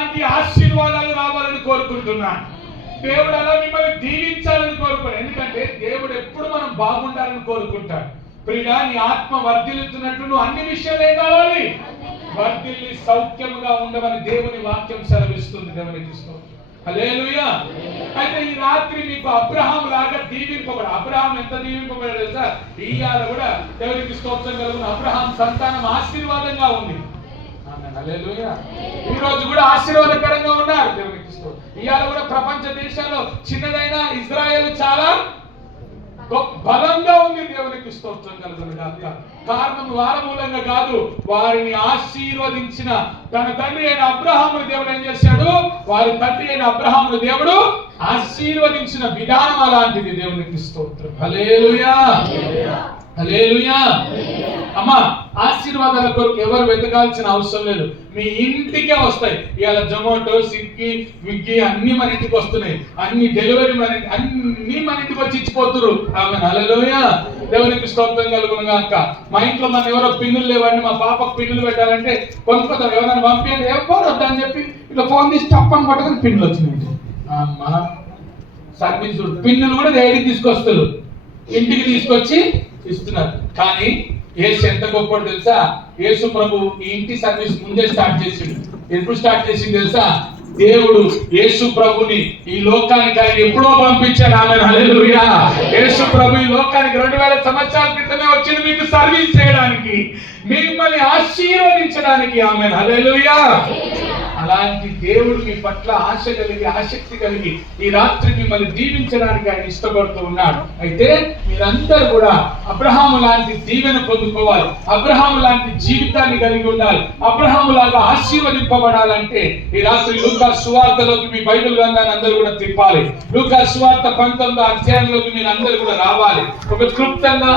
అలాంటి ఆశీర్వాదాలు రావాలని కోరుకుంటున్నాను. దేవుడు అలా మిమ్మల్ని దీవించాలని కోరుకోరు. ఎందుకంటే దేవుడు ఎప్పుడు మనం బాగుండాలని కోరుకుంటాడు. ప్రియుడా, నీ ఆత్మ వర్ధిల్లుతున్నట్లు నువ్వు అన్ని విషయాలు ఏం కావాలి? వర్ధిల్లి సౌఖ్యముగా ఉండమని దేవుని వాక్యం సెలవిస్తుంది. దేవునికి స్తోత్రం. హల్లెలూయా. అయితే ఈ రాత్రి మీకు అబ్రహాం లాగా దీవింపబడు. అబ్రహాం ఎంత దీవింపబడాడు తెలుసా? ఇయ్యాల కూడా దేవునికి స్తోత్రం కలుగును. అబ్రహాం సంతానం ఆశీర్వాదంగా ఉంది. హల్లెలూయా. ఈ రోజు కూడా ఆశీర్వాదకరంగా ఉన్నారు. దేవునికి స్తోత్రం. ఇయ్యాల కూడా ప్రపంచ దేశాల్లో చిన్నదైన ఇజ్రాయెల్ చాలా బలంగా ఉంది. దేవునికి స్తోత్రం కలుగును గాక. కారణం వారి మూలంగా కాదు, వారిని ఆశీర్వదించిన తన తండ్రి అయిన అబ్రహామును దేవుడు ఏం చేశాడు? వారి తండ్రి అయిన అబ్రహామును దేవుడు ఆశీర్వదించిన విధానం అలాంటిది. దేవునికి స్తోత్రం. హల్లెలూయా, హల్లెలూయా. అమ్మా, ఆశీర్వాదాల కొరకు ఎవరు వెతకాల్సిన అవసరం లేదు, మీ ఇంటికే వస్తాయి. ఇవాళ జొమాటో, స్విగ్గీ, విగ్గీ అన్ని మన ఇంటికి వస్తున్నాయి. అన్ని డెలివరీ అన్ని మన ఇంటికి వచ్చి ఇచ్చిపోతున్నారు. ఆమెన్. హల్లెలూయా. దేవునికి స్తోత్రం కలుగును గాక. మా ఇంట్లో మన ఎవరో పిన్నులు లేవండి, మా పాపకు పిన్నులు పెట్టాలంటే కొనుక్కోతాం. ఎవరైనా పంపించండి, ఎవరు వద్దని చెప్పి ఇట్లా ఫోన్ తీసి టప్పని కొట్టగానే పిన్నులు వచ్చినాయి. అమ్మా, సర్వీస్ పిన్నులు కూడా డైరీకి తీసుకొస్తారు, ఇంటికి తీసుకొచ్చి ఇస్తున్నారు. కానీ యేసు ఎంత గొప్పడు తెలుసా? యేసు ప్రభు ఈ ఇంటి సర్వీస్ ముందే స్టార్ట్ చేసిండు. ఎప్పుడు స్టార్ట్ చేసింది తెలుసా? దేవుడు యేసు ప్రభుని ఈ లోకానికి ఆయన ఎప్పుడో పంపించాడు. ఆమేన్. హల్లెలూయా. యేసు ప్రభు ఈ లోకానికి 2000 సంవత్సరాల క్రితమే వచ్చింది మీకు సర్వీస్ చేయడానికి, మిమ్మల్ని ఆశీర్వదించడానికి. ఆమేన్. హల్లెలూయా. అలాంటి దేవుడు మీ పట్ల ఆశ కలిగి, ఆసక్తి కలిగి ఈ రాత్రి మిమ్మల్ని దీవించడానికి ఆయన ఇష్టపడుతూ ఉన్నాడు. అయితే మీరందరూ కూడా అబ్రహాము లాంటి దీవెన పొందుకోవాలి, అబ్రహాము లాంటి జీవితాన్ని కలిగి ఉండాలి, అబ్రహాము లాగా ఆశీర్వదింపబడాలంటే ఈ రాత్రి లూకా సువార్తలోకి మీ బైబిల్ గ్రంథాన్ని అందరూ కూడా తిప్పాలి. లూకా సువార్త 19వ అధ్యాయంలోకి మీరు అందరూ కూడా రావాలి. ఒక క్లుప్తంగా